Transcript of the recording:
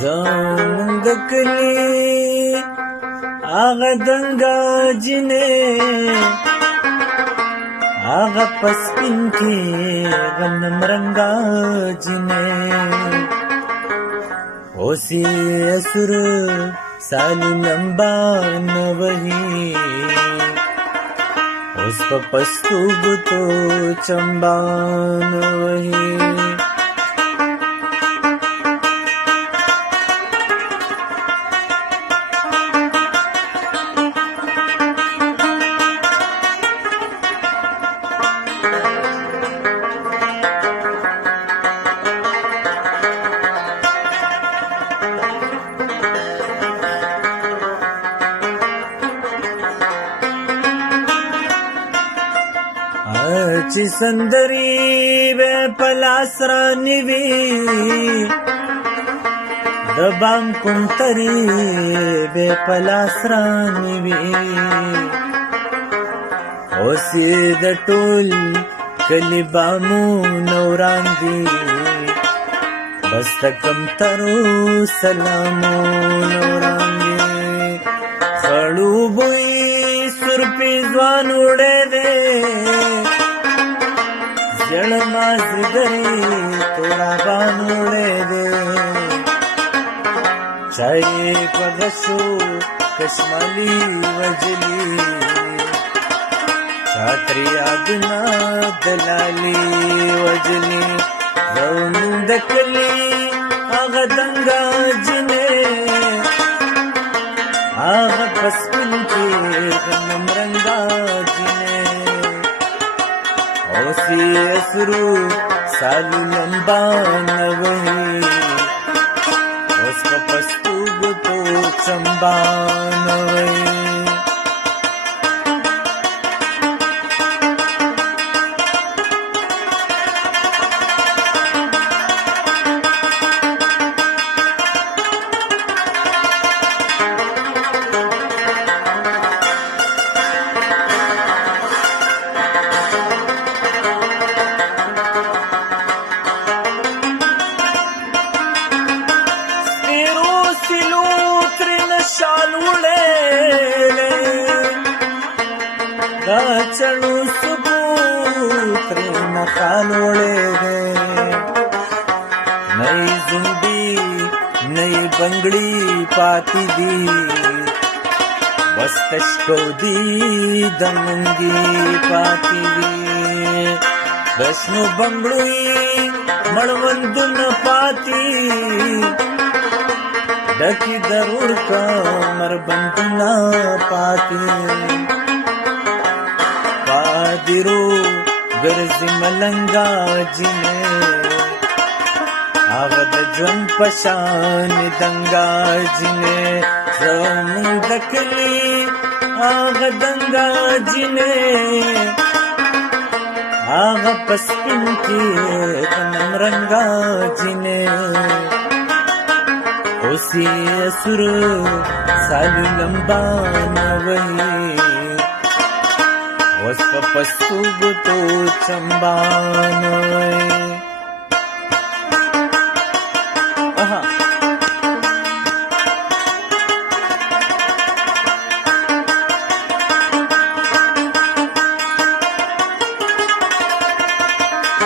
زمونږ د کلي هغه دنګه جینې هغه په سپین کې غنم رنګه جینې اوس یې سور سالو لمبا نه وهي اوس په پستو ګوتو چمبا نه وهي چې سندري به پلاس رانی وی د بام کوم تری به پلاس رانی وی اوس د ټول کلی بامو نوران دی بس تکم ترو سلامو نوران دی خړو بوئی سر پی ځوان وړې دے जड़ माजगरी तोरा बानोड़े दे चाहे पगसो कश्माली वजली छात्री आदना दलाली वजली रौंदकली आगा दंगा जिने आगा पस्पिन के गनम रंगा जिने ओसी असरू सालू लंबा न वही उसका पस्तू गुतो चंबा न वही चढ़ू सुबूतरे नखालोड़े दे नई जुंडी नई बंगड़ी पाती दी बस तशको दी दमंगी पाती दी दशनु बंगड़ुई मड़वंदु न पाती डकी जरूर का मरबंदु न पाती पादिरो गर्जी मलंगा जिने आगद जन पशान दंगा जिने रमुदकली आगद दंगा जिने आग पस्पिन की गनम रंगा जिने ओसी असुर सालू लंबा न वही उसका पस्तू तो चंबा न